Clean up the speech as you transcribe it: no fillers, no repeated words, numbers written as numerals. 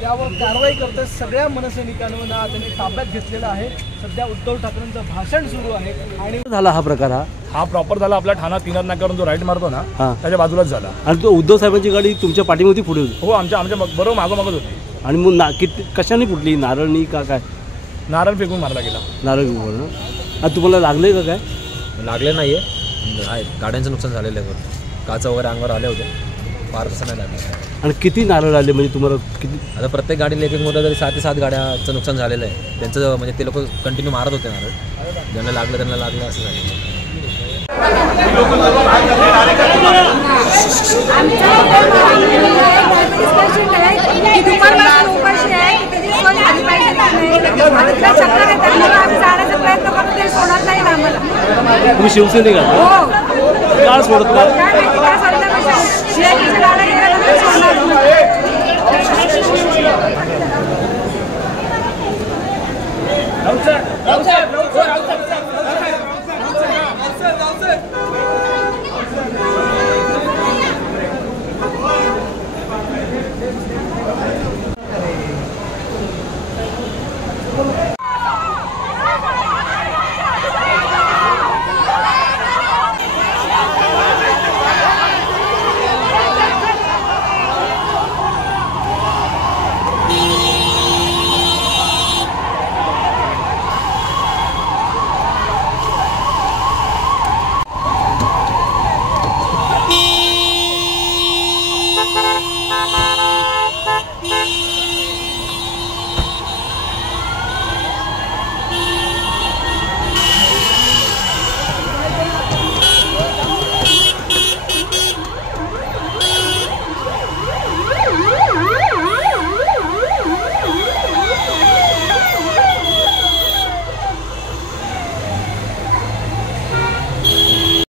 त्यावर कारवाई करत सगळ्या मनसैनिकांना त्यांनी ताब्यात घेतलेलं आहे। सध्या उद्धव ठाकरेंचं भाषण सुरू आहे आणि झाला हा प्रकार हा प्रॉपर झाला आपला ठाणा तीनाथ नाक्यावरून जो राईट मारतो ना त्याच्या बाजूलाच झाला। आणि तो उद्धव साहेबांची गाडी तुमच्या पाठीमध्ये पुढे होती? हो, आमच्या बरोबर मागोमागच होती। आणि मग किती कशाने फुटली? नारळनी का काय? नारळ फेकून मारला गेला। नारळ फेकून? आणि तुम्हाला लागले का काय? लागले नाही आहे, गाड्यांचं नुकसान झालेलं आहे, काचा वगैरे अंगावर आले होते, फार तसं नाही लागलं। आणि किती नारळ आले म्हणजे तुम्हाला किती? आता प्रत्येक गाडीला एक मोठं तरी 6 ते 7 गाड्यांचं नुकसान झालेलं आहे। त्यांचं म्हणजे ते लोक कंटिन्यू मारत होते नारळ, ज्यांना लागलं त्यांना लागलं असं झालं। तुम्ही शिवसैनिक आहात का सोडत नाही?